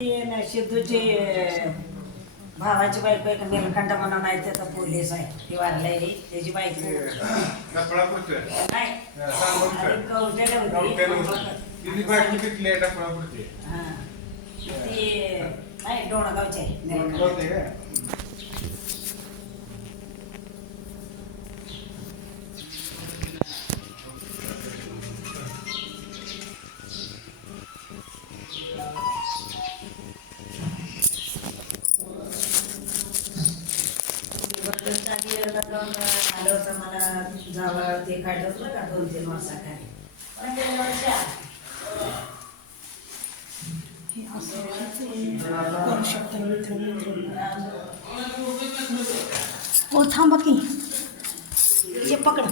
सिद्धूची भावाची बायको एक नीलकंठ म्हणून आहे, त्याचा पोलीस आहे, ती वारलाय त्याची बायको नाही डोणगावची आहे. आलं होतं मला जावं ते काढलं होतं का 2-3 वर्षाखाली. हो थांबा की ये पकड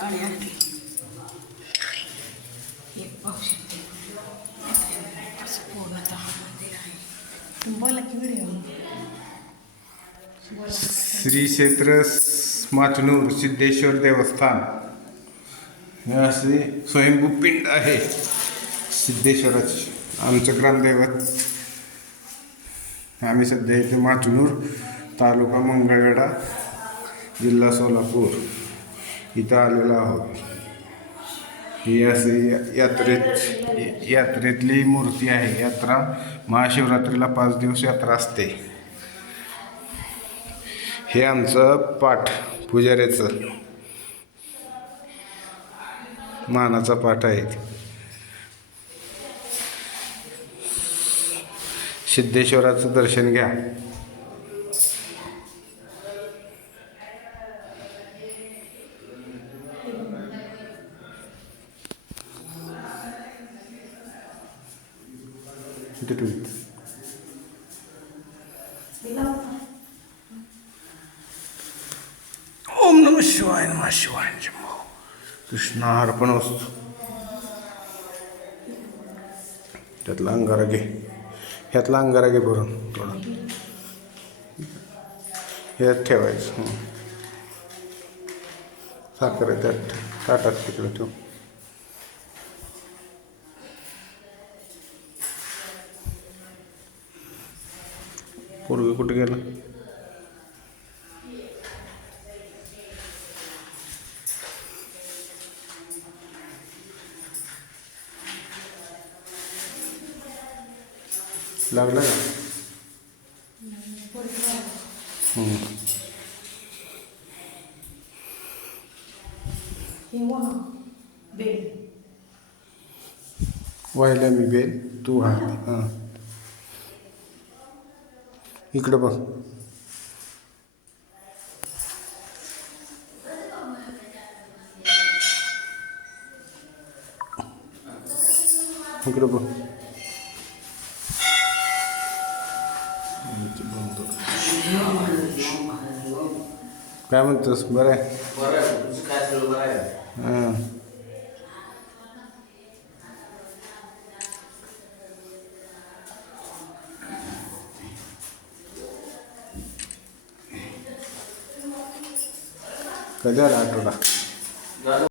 आणि आणखी एक पाहू शकते असं पोगाचा हा मंदिर आहे. बोला की व्हिडिओ श्री क्षेत्र माचनूर सिद्धेश्वर देवस्थान हे असे स्वयंभू पिंड आहे सिद्धेश्वराचे, आमचं ग्रामदैवत. आम्ही सध्या इथे माचनूर तालुका मंगळवेढा जिल्हा सोलापूर इथं आलेलो आहोत. ही अशी यात्रेतली मूर्ती आहे. यात्रा महाशिवरात्रीला 5 दिवस यात्रा असते. हे आमचं पाठ पुजाऱ्याचं मानाचा पाठ आहे. सिद्धेश्वराचं दर्शन घ्या. ओम नमः शिवाय नमः शिवाय शंभो कृष्णार्पणमस्तु. त्यातला अंगारा घे, ह्यातला अंगारा घे भरून थोडं ह्यात ठेवायचं. साखर आहे त्यात ताटात तिकडे ठेव. पोरगं कुठे गेलं? लागलं का? वाहिला मी बेल, तू हां इकडं बघ. इकडं बघ. काय म्हणतोस? बरं आहे. हां कधी आला आठवडा?